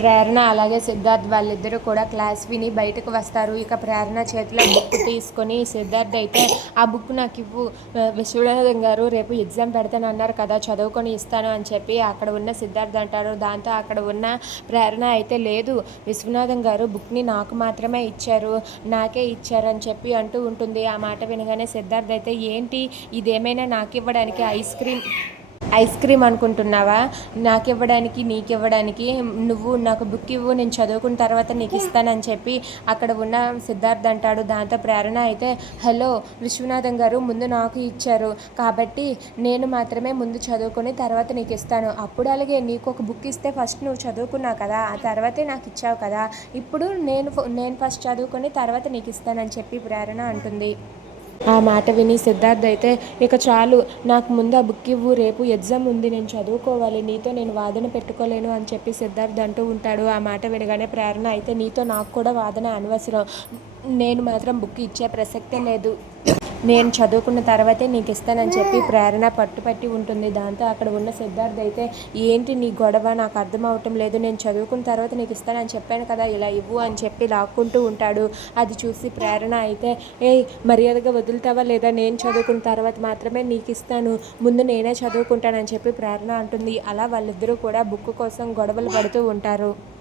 ప్రేరణ అలాగే సిద్ధార్థ్ వాళ్ళిద్దరూ కూడా క్లాస్ విని బయటకు వస్తారు. ఇక ప్రేరణ చేతిలో బుక్ తీసుకొని సిద్ధార్థ్ అయితే ఆ బుక్ నాకు ఇవ్వు. విశ్వనాథం గారు రేపు ఎగ్జామ్ పెడతాను అన్నారు కదా చదువుకొని ఇస్తాను అని చెప్పి అక్కడ ఉన్న సిద్ధార్థ్ అంటారు. దాంతో అక్కడ ఉన్న ప్రేరణ అయితే లేదు. విశ్వనాథం గారు బుక్ని నాకు మాత్రమే ఇచ్చారు. నాకే ఇచ్చారని చెప్పి అంటూ ఉంటుంది. ఆ మాట వినగానే సిద్ధార్థ్ అయితే ఏంటి? ఇదేమైనా నాకు ఇవ్వడానికి ఐస్ క్రీమ్ ఐస్ క్రీమ్ అనుకుంటున్నావా? నాకు ఇవ్వడానికి నీకు ఇవ్వడానికి నువ్వు నాకు బుక్ ఇవ్వు నేను చదువుకున్న తర్వాత నీకు ఇస్తానని చెప్పి అక్కడ ఉన్న సిద్ధార్థ్ అంటాడు. దాంతో ప్రేరణ అయితే హలో విశ్వనాథం గారు ముందు నాకు ఇచ్చారు. కాబట్టి నేను మాత్రమే ముందు చదువుకొని తర్వాత నీకు ఇస్తాను. అప్పుడు అలాగే నీకు ఒక బుక్ ఇస్తే ఫస్ట్ నువ్వు చదువుకున్నావు కదా ఆ తర్వాతే నాకు ఇచ్చావు కదా. ఇప్పుడు నేను నేను ఫస్ట్ చదువుకొని తర్వాత నీకు ఇస్తానని చెప్పి ప్రేరణ అంటుంది. ఆ మాట విని సిద్ధార్థ్ అయితే ఇక చాలు నాకు ముందు ఆ బుక్ ఇవ్వు రేపు ఎగ్జామ్ ఉంది నేను చదువుకోవాలి నీతో నేను వాదన పెట్టుకోలేను అని చెప్పి సిద్ధార్థ్ అంటూ ఉంటాడు. ఆ మాట వినగానే ప్రేరణ అయితే నీతో నాకు కూడా వాదన అనవసరం. నేను మాత్రం బుక్ ఇచ్చే ప్రసక్తే లేదు. నేను చదువుకున్న తర్వాతే నీకు ఇస్తానని చెప్పి ప్రేరణ పట్టుపట్టి ఉంటుంది. దాంతో అక్కడ ఉన్న సిద్ధార్థ్ అయితే ఏంటి నీ గొడవ? నాకు అర్థం అవటం లేదు. నేను చదువుకున్న తర్వాత నీకు ఇస్తానని చెప్పాను కదా ఇలా ఇవ్వు అని చెప్పి లాక్కుంటూ ఉంటాడు. అది చూసి ప్రేరణ అయితే ఏ మర్యాదగా వదులుతావా లేదా? నేను చదువుకున్న తర్వాత మాత్రమే నీకు ఇస్తాను. ముందు నేనే చదువుకుంటానని చెప్పి ప్రేరణ అంటుంది. అలా వాళ్ళిద్దరూ కూడా బుక్ కోసం గొడవలు పడుతూ ఉంటారు.